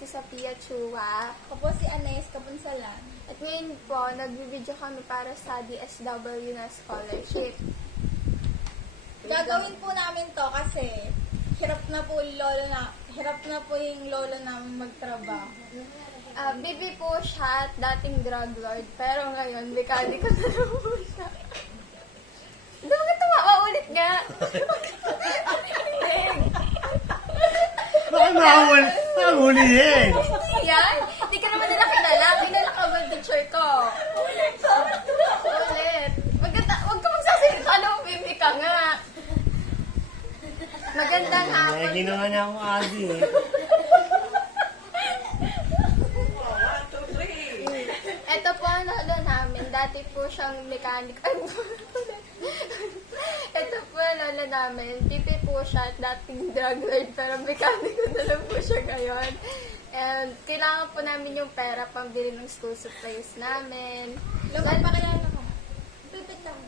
si Sophia Chua. Ako po si Anais Kapunsalan. At ngayon po, nagbibideo kami para sa DSW na scholarship. Gagawin po namin to kasi hirap na po yung lolo namin magtrabaho. Bibi po siya at dating drug lord, pero ngayon, mekaniko na lang po siya. Bakit tumawa ulit nga? Bakit mahulihin? Yan? Hindi ka naman nila kilala. Kilala ka ba yung teacher ko? Ulit. Huwag ka magsasalita. Alam mo, bibi ka nga. Magandang hapon. Ginawa niya akong adi eh. Ito po ang lolo namin. Dati po siyang mechanic. Ito po ang lolo namin. Pipi po siya at dating drug lord. Pero mekaniko na lang po siya ngayon. And kailangan po namin yung pera pambili ng school supplies namin. Lugan pa kaya ako. Pipit lang.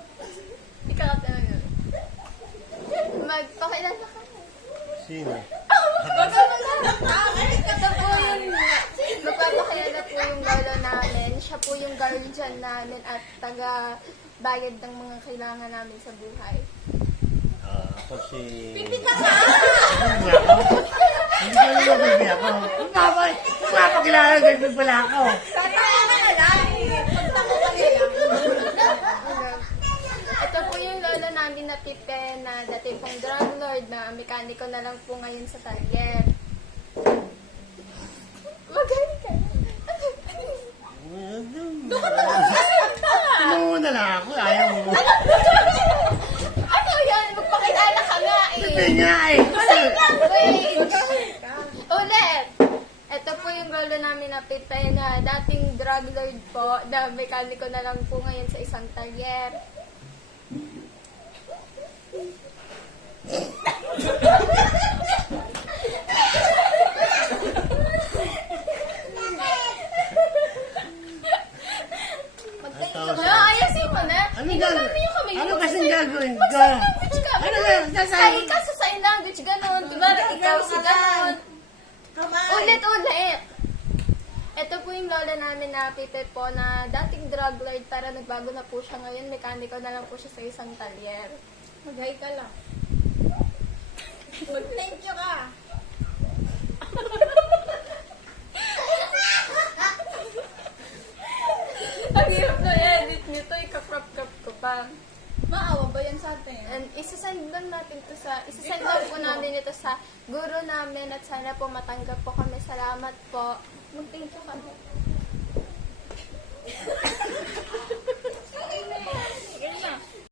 Ikaw ka talaga. Magpakilala ka. Sino? Magpapakilala po yung lolo namin. Siya po yung guardian namin at taga-bayad ng mga kailangan namin sa buhay. Ako si... Pipit ka nga! Hindi ko naman baby ako. Magpapakilala ganyan pala ako. Sana ka lang. Pagtako ka nila. Ito po yung lolo namin na Pipe na dati pong drug lord na mekaniko na lang po ngayon sa talyer. Magaling ka. Tulungan na lang ako. Ayaw mo. Ano yan? Magpakilala ka nga eh. Hindi nga eh. Wait! Ulit! Ito po yung lolo namin na Pipe na dating drug lord po na mekaniko na lang po ngayon sa isang talyer. Ayasin mo na. Ano Tingnan mo yung kamay. Ano kasing gagawin Mag ko? sign language ka. Ano ba? Say ka sa sign language, ganun. Diba, ikaw si ganun. Kamay. Ulit. Ito po yung lola namin na Pipe po na dating drug lord pero nagbago na po siya ngayon. Mekaniko na lang po siya sa isang talyer. Mag-hi ka lang. Mag-thank you ka. Ang hirap na edit nito. Ika-crop-crop ko pa. Maawa ba yan sa atin? And isasend lang po namin ito sa guro namin at sana po matanggap po kami. Salamat po. Mag-thank you ka.